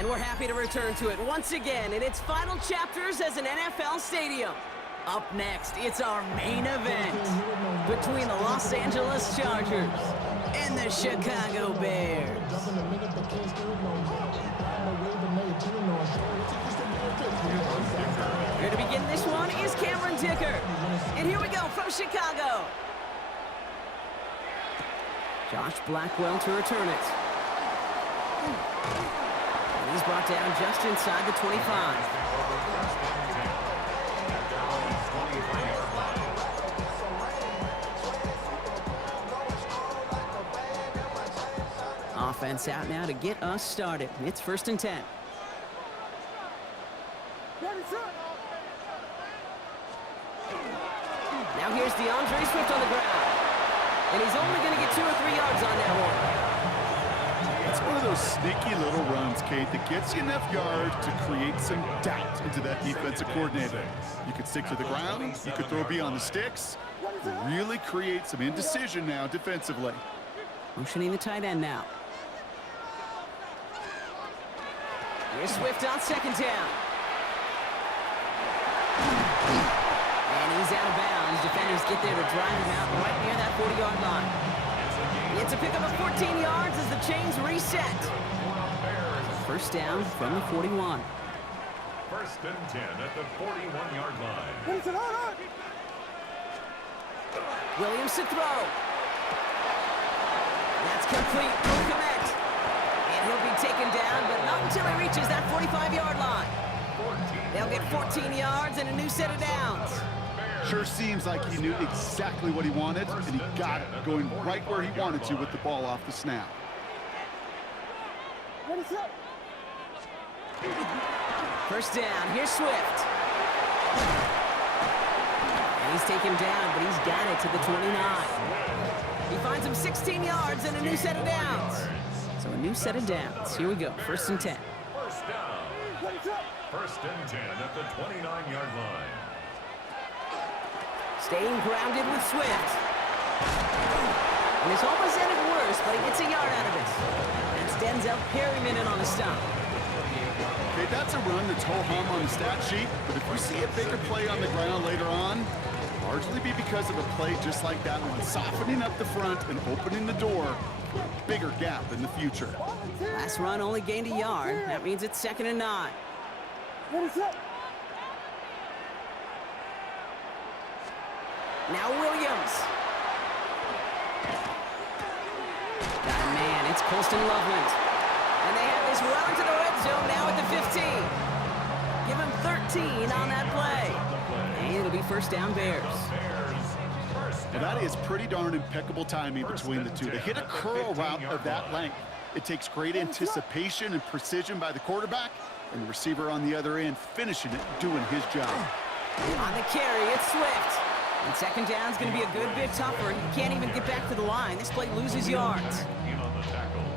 And we're happy to return to it once again in its final chapters as an NFL stadium. Up next, it's our main event between the Los Angeles Chargers and the Chicago Bears. Here to begin this one is Cameron Dicker. And here we go from Chicago. Josh Blackwell to return it. And he's brought down just inside the 25. Offense out now to get us started. It's 1st and 10. Now here's DeAndre Swift on the ground. And he's only going to get 2 or 3 yards on that one. It's one of those sneaky little runs, Kate, that gets you enough yards to create some doubt into that defensive coordinator. You could stick to the ground, you could throw beyond the sticks, really create some indecision now defensively. Motioning the tight end now. Here's Swift on 2nd down. And he's out of bounds. Defenders get there to drive him out right near that 40-yard line. It's a pickup of 14 yards as the chains reset. First down from the 41. 1st and 10 at the 41-yard line. Williams to throw. That's complete. No commit. And he'll be taken down, but not until he reaches that 45-yard line. They'll get 14 yards and a new set of downs. Sure seems like he knew exactly what he wanted, and he got it, going right where he wanted to with the ball off the snap. First down, here's Swift. And he's taken down, but he's got it to the 29. He finds him 16 yards and a new set of downs. So a new set of downs. Here we go, 1st and 10. First down. 1st and 10 at the 29-yard line. Staying grounded with Swift. And it's almost ended worse, but he gets a yard out of it. That's Denzel Perryman in on the stop. Okay, that's a run that's ho-hum on the stat sheet, but if we see a bigger play on the ground later on, largely be because of a play just like that one, softening up the front and opening the door, bigger gap in the future. Last run only gained a yard. That means it's 2nd and 9. Now Williams. Got a man. It's Colston Loveland. And they have this well into the red zone now at the 15. Give him 13 on that play. And it'll be 1st down Bears. Well, that is pretty darn impeccable timing between the two. To hit a curl route of that length, it takes great anticipation and precision by the quarterback, and the receiver on the other end finishing it, doing his job. On the carry, it's Swift. And 2nd down's going to be a good bit tougher. He can't even get back to the line. This play loses yards.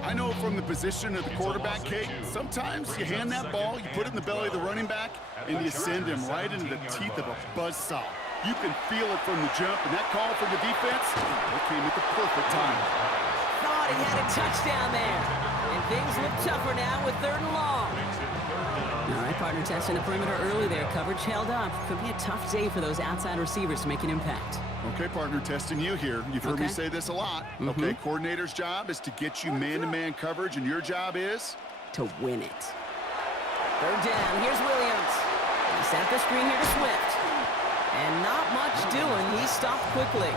I know from the position of the quarterback, Kate, sometimes you hand that ball, you put it in the belly of the running back, and you send him right into the teeth of a buzzsaw. You can feel it from the jump, and that call from the defense, it came at the perfect time. Thought he had a touchdown there. And things look tougher now with 3rd and long. All right, partner, testing the perimeter early there. Coverage held up. Could be a tough day for those outside receivers to make an impact. Okay, partner, testing you here. You've heard me say this a lot. Okay, coordinator's job is to get you man-to-man coverage, and your job is? To win it. 3rd down, here's Williams. He set up the screen here to Swift. And not much doing. He stopped quickly.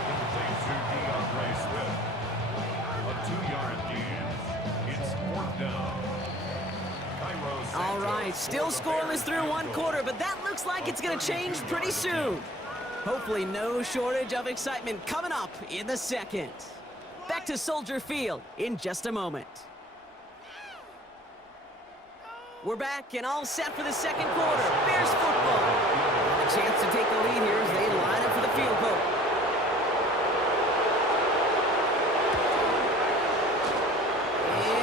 A 2-yard gain. It's 4th down. All right, still scoreless through 1 quarter, but that looks like it's going to change pretty soon. Hopefully no shortage of excitement coming up in the 2nd. Back to Soldier Field in just a moment. We're back and all set for the 2nd quarter. Bears football. A chance to take the lead here as they line up for the field goal.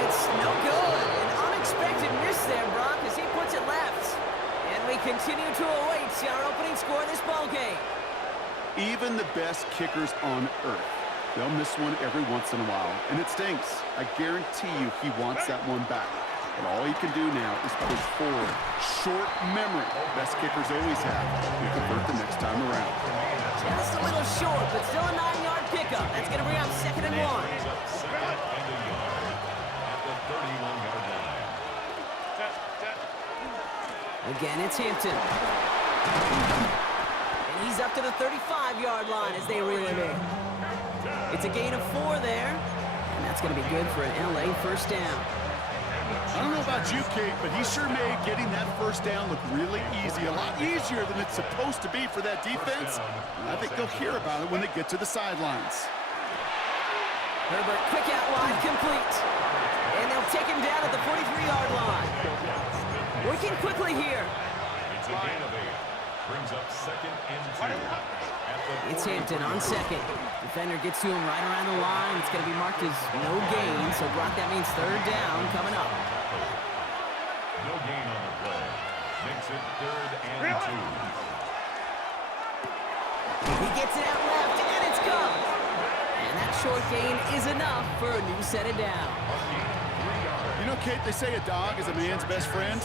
It's no good. An unexpected miss there, Brock, as he puts it left. And we continue to await our opening score of this ballgame. Even the best kickers on earth, they'll miss one every once in a while, and it stinks. I guarantee you he wants that one back. But all he can do now is push forward. Short memory. Best kickers always have. He'll convert the next time around. Just a little short, but still a 9-yard pickup. That's going to bring up 2nd and 1. Again, it's Hampton. And he's up to the 35-yard line as they reel him in. It's a gain of 4 there, and that's going to be good for an LA first down. I don't know about you, Kate, but he sure made getting that first down look really easy. A lot easier than it's supposed to be for that defense. I think they'll hear about it when they get to the sidelines. Herbert, quick out wide, complete. And they'll take him down at the 43-yard line. Working quickly here. It's a gain of 8. Brings up 2nd and 2. It's Hampton on 2nd. Defender gets to him right around the line. It's going to be marked as no gain. So, Brock, that means 3rd down coming up. No gain on the play. Makes it 3rd and 2. He gets it out left, and it's gone. And that short gain is enough for a new set of downs. You know, Kate, they say a dog is a man's best friend.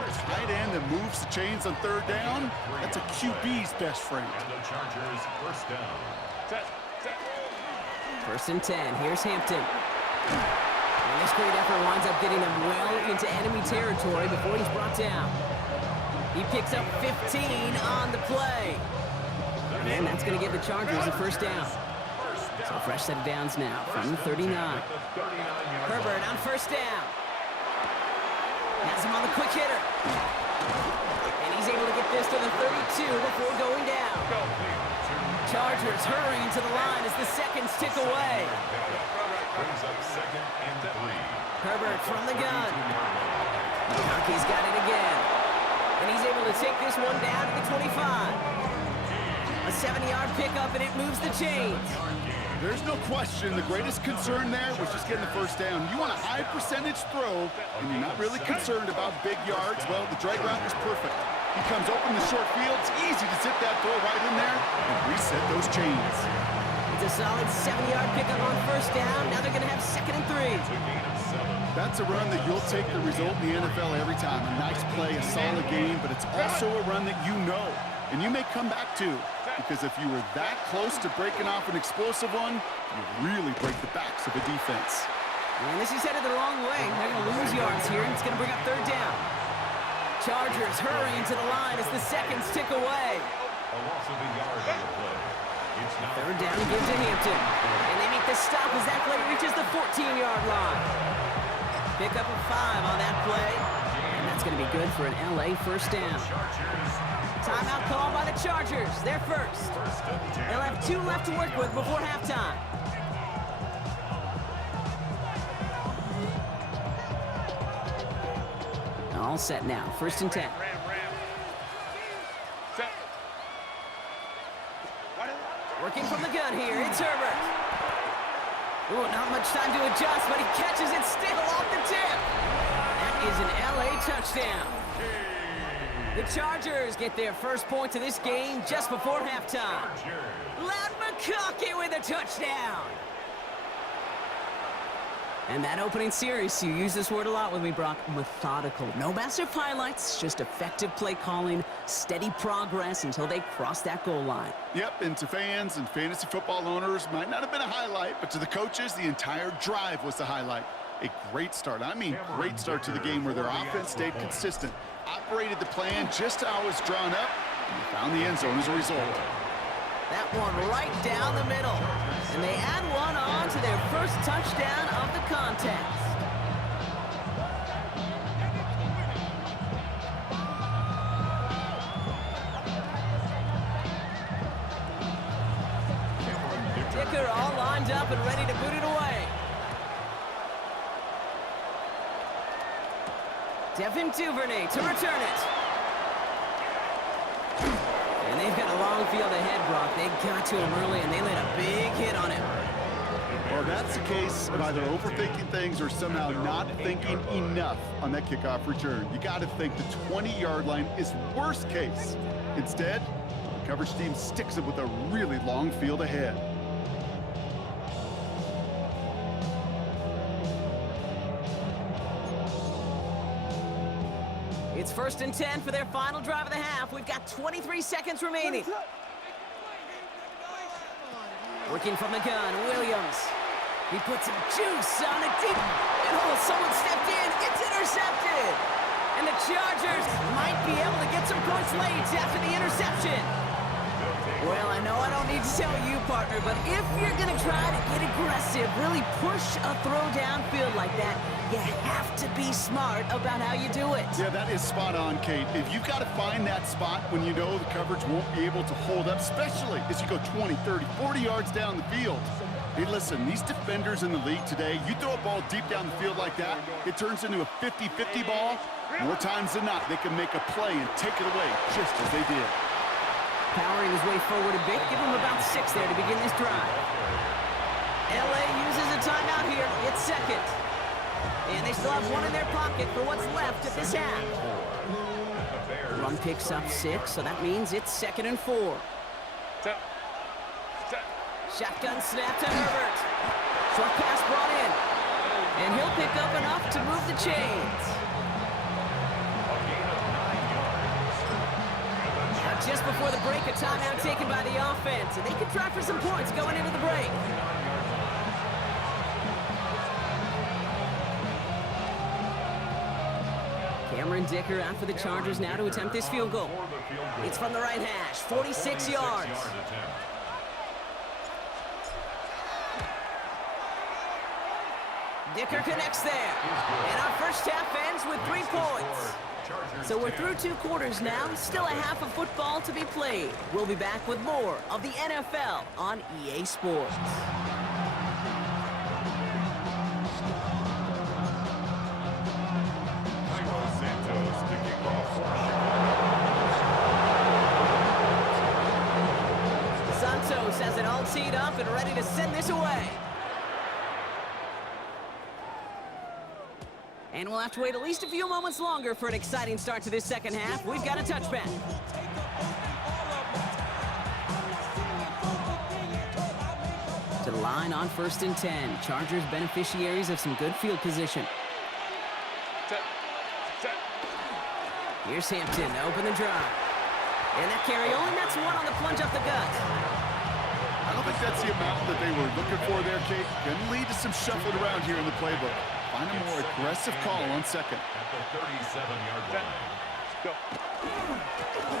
A tight end that moves the chains on 3rd down, that's a QB's best friend. And the Chargers first down. 1st and 10. Here's Hampton. And this great effort winds up getting him well into enemy territory before he's brought down. He picks up 15 on the play. And that's going to give the Chargers a first down. So a fresh set of downs now from the 39. Herbert on 1st down. Has him on the quick hitter. And he's able to get this to the 32 before going down. Chargers hurrying to the line as the seconds tick away. Brings up 2nd and 3. Herbert from the gun. McConkey's got it again. And he's able to take this one down to the 25. A 70-yard pickup, and it moves the chains. There's no question the greatest concern there was just getting the first down. You want a high percentage throw, and you're not really concerned about big yards. Well, the drag route was perfect. He comes open the short field. It's easy to zip that throw right in there and reset those chains. It's a solid 70-yard pickup on 1st down. Now they're going to have 2nd and 3. That's a run that you'll take the result in the NFL every time. A nice play, a solid game, but it's also a run that you know, and you may come back to. Because if you were that close to breaking off an explosive one, you really break the backs of a defense. And this is headed the wrong way. They're going to lose yards here, and it's going to bring up 3rd down. Chargers hurrying to the line as the seconds tick away. A loss of a yard on the play. It's now 3rd down gives to Hampton. And they make the stop as that play reaches the 14-yard line. Pick up a 5 on that play. And that's going to be good for an LA first down. Timeout called by the Chargers. They're first. They'll have 2 left to work with before halftime. All set now. 1st and 10. Working from the gun here. It's Herbert. Ooh, not much time to adjust, but he catches it still off the tip. That is an LA touchdown. The Chargers get their first points of this game just before halftime. Loud McConkey with a touchdown. And that opening series, you use this word a lot with me, Brock, methodical. No massive highlights, just effective play calling, steady progress until they cross that goal line. Yep, and to fans and fantasy football owners, might not have been a highlight, but to the coaches, the entire drive was the highlight. A great start. I mean, great start to the game where their offense stayed consistent, operated the plan just how it was drawn up, and found the end zone as a result. That one right down the middle. And they add one on to their first touchdown of the contest. Kicker all lined up and ready to boot it away. Devin Duvernay to return it. And they've got a long field ahead, Brock. They got to him early, and they laid a big hit on him. Well, that's the case of either overthinking things or somehow not thinking enough on that kickoff return. You got to think the 20-yard line is worst case. Instead, the coverage team sticks it with a really long field ahead. It's 1st and 10 for their final drive of the half. We've got 23 seconds remaining. Working from the gun, Williams. He puts some juice on it deep. And someone stepped in. It's intercepted. And the Chargers might be able to get some points late after the interception. Well, I know I don't need to tell you, partner, but if you're going to try to get aggressive, really push a throw downfield like that, you have to be smart about how you do it. Yeah, that is spot on, Kate. If you've got to find that spot when you know the coverage won't be able to hold up, especially as you go 20, 30, 40 yards down the field. Hey, listen, these defenders in the league today, you throw a ball deep down the field like that, it turns into a 50-50 ball. More times than not, they can make a play and take it away just as they did. Powering his way forward a bit. Give him about 6 there to begin this drive. LA uses a timeout here. It's second. And they still have one in their pocket for what's left of this half. Run picks up 6, so that means it's 2nd and 4. Shotgun snap to Herbert. Short pass brought in. And he'll pick up enough to move the chains. Just before the break, a timeout taken by the offense, and they can try for some points going into the break. Cameron Dicker out for the Chargers now to attempt this field goal. It's from the right hash, 46 yards. Dicker connects there, and our first half ends with 3 points. So we're through 2 quarters now, still a half of football to be played. We'll be back with more of the NFL on EA Sports. Santos has it all teed up and ready to send this away. And we'll have to wait at least a few moments longer for an exciting start to this second half. We've got a touchback. To the line on 1st and 10. Chargers beneficiaries of some good field position. Here's Hampton to open the drive. And that carry only nets 1 on the plunge up the gut. I don't think that's the amount that they were looking for there, Kate. Going to lead to some shuffling around here in the playbook. Find a more aggressive call on 2nd. At the 37-yard line. Go.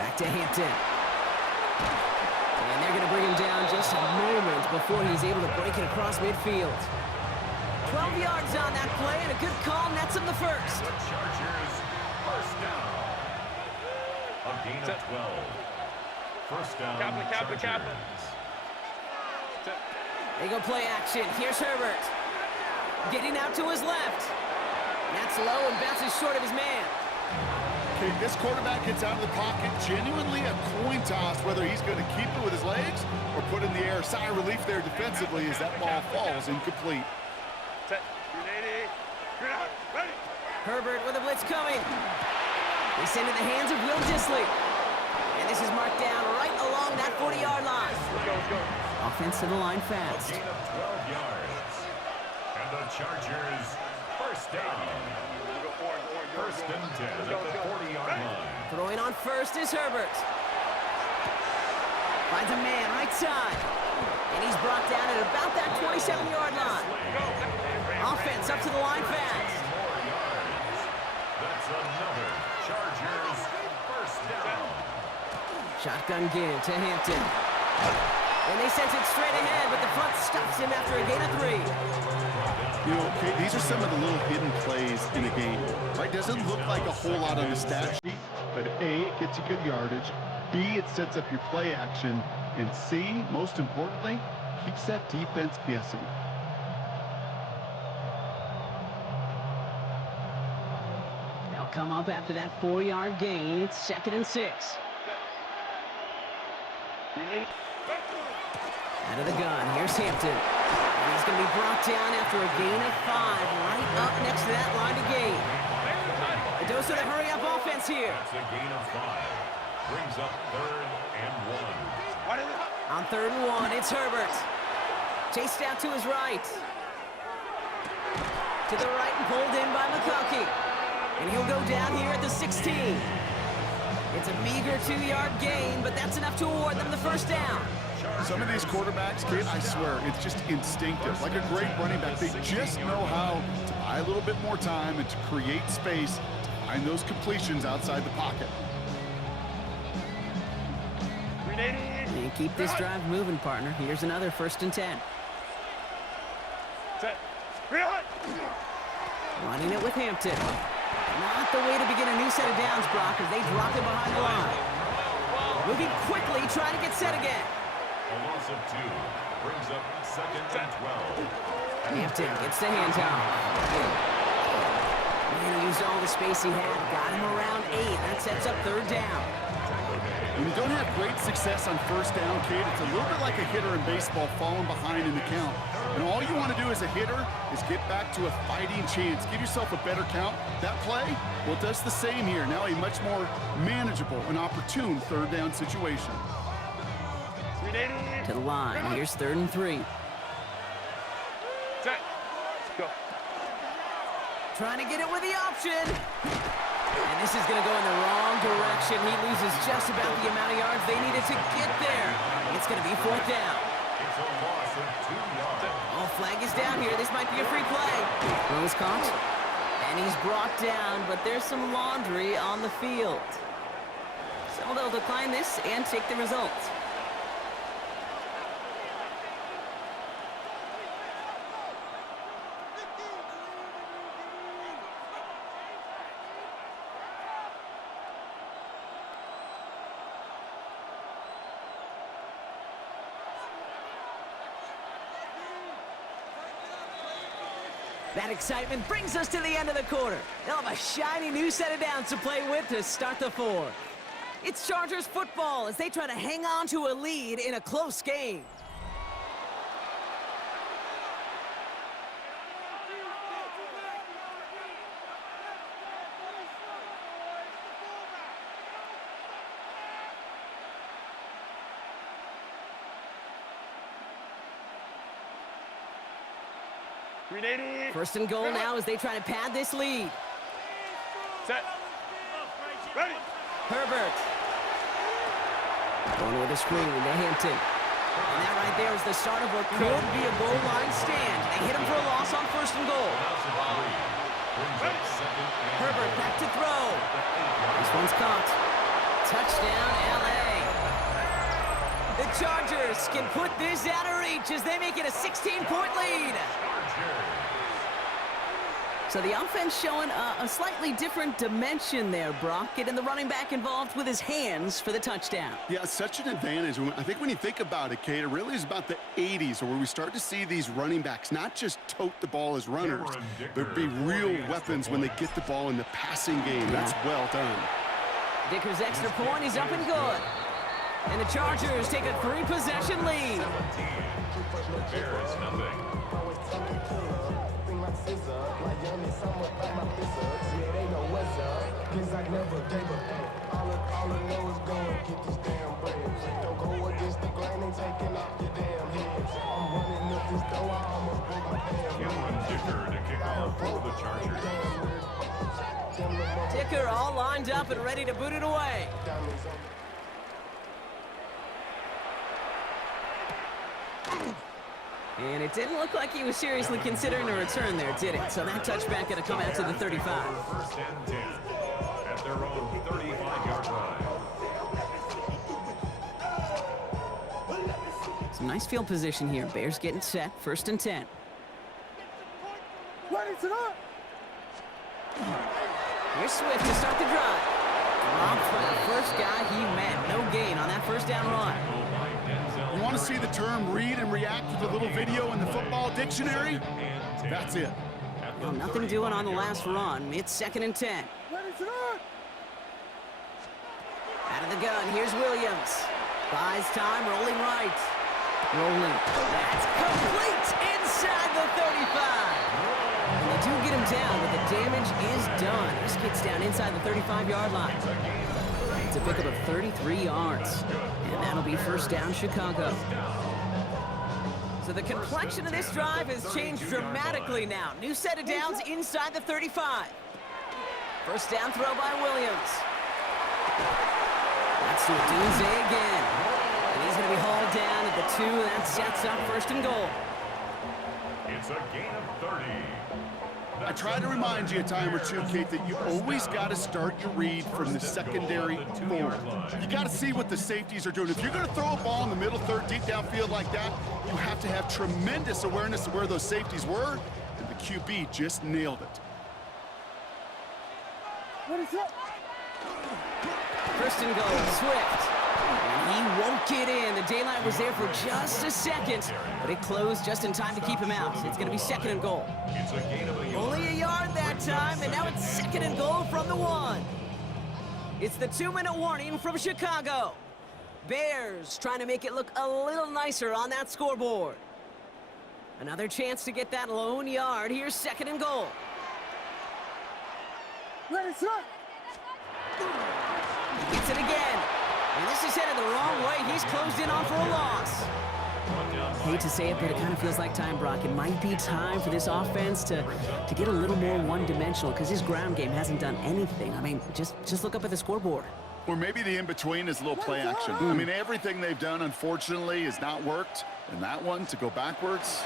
Back to Hampton. And they're going to bring him down just a moment before he's able to break it across midfield. 12 yards on that play, and a good call nets him the first. The Chargers, first down. A gain of 12. First down, Chargers. They go play action. Here's Herbert. Getting out to his left. That's low and bounces short of his man. Okay, this quarterback gets out of the pocket. Genuinely a coin toss whether he's going to keep it with his legs or put it in the air. Sigh of relief there defensively as that ball falls incomplete. Herbert with a blitz coming. They send it in the hands of Will Dissly. And this is marked down right along that 40-yard line. Offense to the line fast. A gain of 12 yards. And the Chargers, first down. First and 10 at the 40-yard line. Throwing on first is Herbert. Finds a man right side. And he's brought down at about that 27-yard line. Offense up to the line fast. That's another Chargers first down. Shotgun give to Hampton. And they sent it straight ahead, but the front stops him after a gain of 3. You know, okay, these are some of the little hidden plays in a game, right? Doesn't look like a whole lot on the stat sheet, but A, it gets you good yardage, B, it sets up your play action, and C, most importantly, keeps that defense guessing. They'll come up after that 4-yard gain. It's 2nd and 6. Out of the gun, here's Hampton. And he's going to be brought down after a gain of 5, right up next to that line to gain. A dose of the hurry-up offense here. That's a gain of 5. Brings up 3rd and 1. On 3rd and 1, it's Herbert. Chased out to his right. To the right and pulled in by McConkey. And he'll go down here at the 16. It's a meager 2-yard gain, but that's enough to award them the first down. Some of these quarterbacks, kid, I swear, it's just instinctive. Like a great running back, they just know how to buy a little bit more time and to create space to find those completions outside the pocket. And keep this drive moving, partner. Here's another 1st and 10. Running it with Hampton. Not the way to begin a new set of downs, Brock, as they drop it behind the line. Moving quickly, trying to get set again. A loss of 2 brings up 2nd and 12. Hampton gets the hands out. And he used all the space he had. Got him around 8. That sets up 3rd down. When you don't have great success on 1st down, kid, it's a little bit like a hitter in baseball falling behind in the count. And all you want to do as a hitter is get back to a fighting chance. Give yourself a better count. That play, well, it does the same here. Now a much more manageable and opportune 3rd down situation. To the line. Here's 3rd and 3. Go. Trying to get it with the option. And this is going to go in the wrong direction. He loses just about the amount of yards they needed to get there. It's going to be 4th down. It's a loss of 2 yards. Oh, flag is down here. This might be a free play. Throw is caught. And he's brought down, but there's some laundry on the field. So they'll decline this and take the results. That excitement brings us to the end of the quarter. They'll have a shiny new set of downs to play with to start the 4th. It's Chargers football as they try to hang on to a lead in a close game. First and goal now as they try to pad this lead. Set. Ready. Herbert. Going with a screen to Hampton. And that right there is the start of what could be a goal line stand. They hit him for a loss on 1st and goal. Herbert back to throw. This one's caught. Touchdown, LA. The Chargers can put this out of reach as they make it a 16-point lead. So the offense showing a slightly different dimension there, Brock, getting the running back involved with his hands for the touchdown. Yeah, such an advantage. I think when you think about it, Kate, it really is about the 80s where we start to see these running backs not just tote the ball as runners, but be real weapons when they get the ball in the passing game. That's well done. Dicker's extra point is up and good. And the Chargers take a 3-possession lead. Bears nothing. Dicker all lined up and ready to boot it away. And it didn't look like he was seriously considering a return there, did it? So that touchback going to come out to the 35. First and 10 at their own 35-yard line. Some nice field position here. Bears getting set. 1st and 10. Here's Swift to start the drive. Dropped by the first guy he met. No gain on that 1st down run. You want to see the term read and react with a little video in the football dictionary? That's it. Well, nothing doing on the last run. It's 2nd and 10. Out of the gun, here's Williams. Buys time, rolling right. Rolling. That's complete inside the 35. And they do get him down, but the damage is done. This gets down inside the 35-yard line. It's a pickup of 33 yards. And that'll be 1st down, Chicago. So the complexion of this drive has changed dramatically now. New set of downs inside the 35. First down throw by Williams. That's to Dunze again. And he's going to be hauled down at the 2. That sets up first and goal. It's a gain of 30. I try to remind you a time or two, Kate, that you always got to start your read from the secondary forward. You got to see what the safeties are doing. If you're going to throw a ball in the middle third, deep downfield like that, you have to have tremendous awareness of where those safeties were, and the QB just nailed it. What is it? First and goal, Swift. And he won't get in. The daylight was there for just a second, but it closed just in time to keep him out. It's going to be second and goal. It's a gain of a yard. Only a yard that time, and now it's second and goal from the 1. It's the 2-minute warning from Chicago. Bears trying to make it look a little nicer on that scoreboard. Another chance to get that lone yard. Here's second and goal. Ready, set. He gets it again. And this is headed the wrong way. He's closed in on for a loss. Hate to say it, but it kind of feels like time, Brock. It might be time for this offense to get a little more one-dimensional because his ground game hasn't done anything. I mean, just look up at the scoreboard. Or maybe the in-between is a little play action. I mean, everything they've done, unfortunately, has not worked. And that one, to go backwards,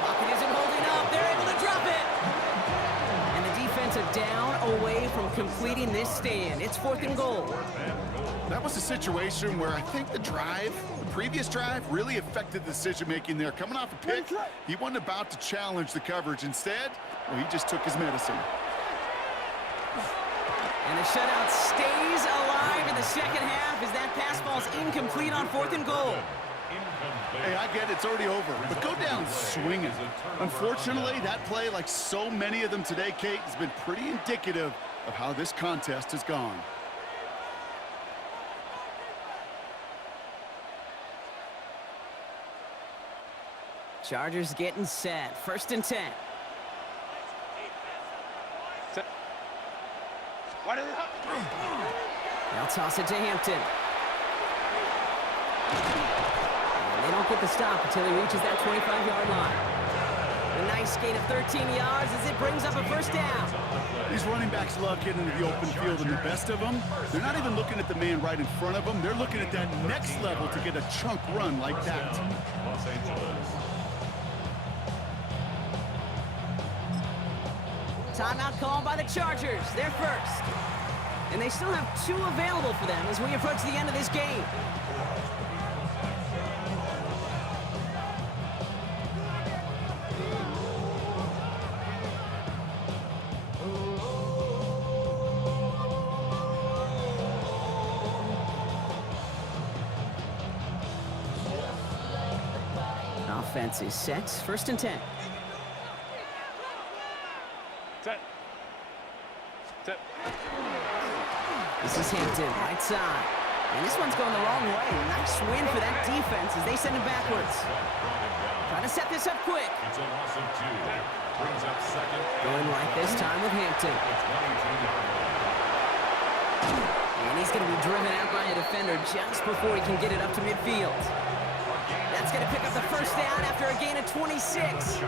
Pocket isn't holding up. They're able to drop it. And the defense are down away from completing this stand. It's fourth and goal. that was a situation where I think the previous drive, really affected the decision-making there. Coming off a pick, he wasn't about to challenge the coverage. Instead, well, he just took his medicine. And the shutout stays alive in the second half as that pass ball's incomplete on fourth and goal. Hey, I get it's already over, but go down swinging. Unfortunately, that play, like so many of them today, Kate, has been pretty indicative of how this contest has gone. Chargers getting set. First and 10. They'll toss it to Hampton. And they don't get the stop until he reaches that 25-yard line. A nice gain of 13 yards as it brings up a first down. These running backs love getting into the open field, and the best of them, they're not even looking at the man right in front of them. They're looking at that next level to get a chunk run like that. Los Angeles. Timeout called by the Chargers. They're first. And they still have 2 available for them as we approach the end of this game. Offense is set. First and 10. Set. Set. This is Hampton, right side. And this one's going the wrong way. Nice win for that defense as they send it backwards. Trying to set this up quick. It's a loss of 2. Brings up second. Going right this time with Hampton. And he's going to be driven out by a defender just before he can get it up to midfield. That's going to pick up the first down after a gain of 26.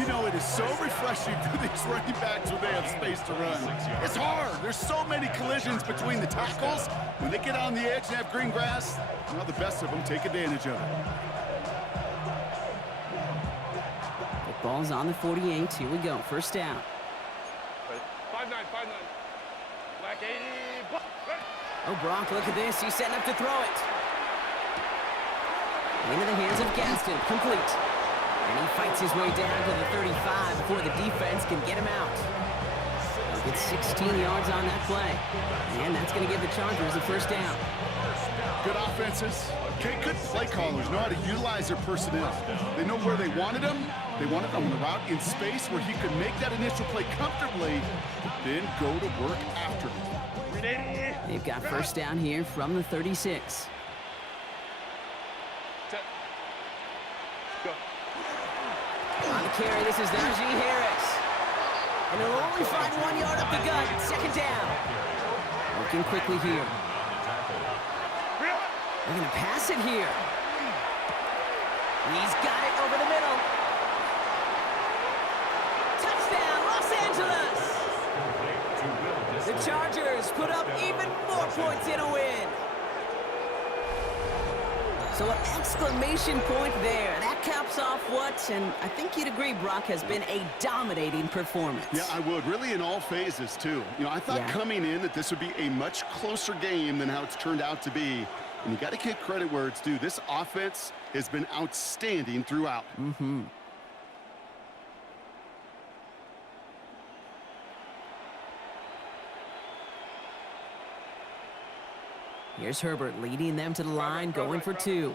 You know, it is so refreshing for these running backs when they have space to run. It's hard. There's so many collisions between the tackles. When they get on the edge and have green grass, well, the best of them take advantage of it. The ball's on the 48. Here we go. First down. 5-9, 5-9. Black 80. Ready. Oh, Brock, look at this. He's setting up to throw it. Into the hands of Gaston, complete. And he fights his way down to the 35 before the defense can get him out. He'll get 16 yards on that play. And that's going to give the Chargers the first down. Good offenses. Okay, good play callers know how to utilize their personnel. They know where they wanted them. They wanted them on the route in space where he could make that initial play comfortably, then go to work after it. They've got first down here from the 36. On the carry, this is Najee Harris. And he'll only find 1 yard up the gut. Second down. Working quickly here. They're going to pass it here. He's got it over the middle. Touchdown, Los Angeles! Chargers put up even more points in a win. So an exclamation point there. That caps off what, and I think you'd agree, Brock, has been a dominating performance. Yeah, I would. Really in all phases, too. You know, I thought coming in that this would be a much closer game than how it's turned out to be. And you got to give credit where it's due. This offense has been outstanding throughout. Here's Herbert leading them to the line, going for two.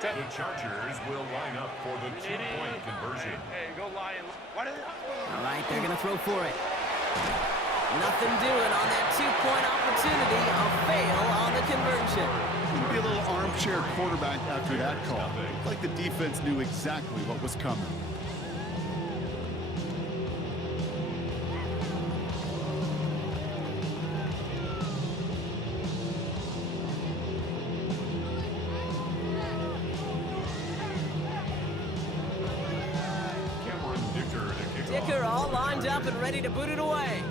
The Chargers will line up for the two-point conversion. Hey, go Lion. All right, they're going to throw for it. Nothing doing on that two-point opportunity. A fail on the conversion. Be a little armchair quarterback after that call. Looked like the defense knew exactly what was coming. Dicker all lined up and ready to boot it away.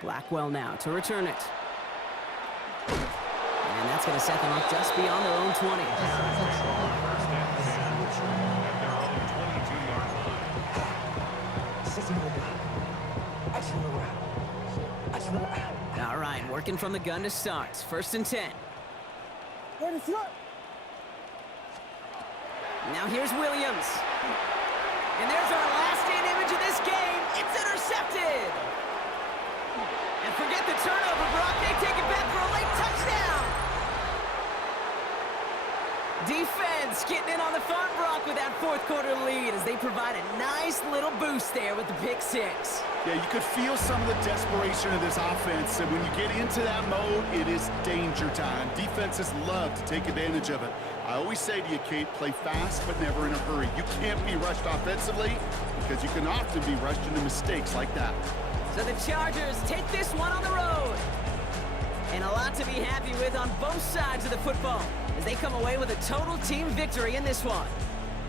Blackwell now to return it. And that's going to set them up just beyond their own 20. All right, working from the gun to start. 1st and 10. Now here's Williams. And there's our last-in image of this game. It's intercepted. And forget the turnover, Brock. They take it back for a late touchdown. Defense getting in on the fun, Brock, with that 4th quarter lead as they provide a nice little boost there with the pick 6. Yeah, you could feel some of the desperation of this offense. And when you get into that mode, it is danger time. Defenses love to take advantage of it. I always say to you, Kate, play fast but never in a hurry. You can't be rushed offensively because you can often be rushed into mistakes like that. So the Chargers take this one on the road. And a lot to be happy with on both sides of the football as they come away with a total team victory in this one.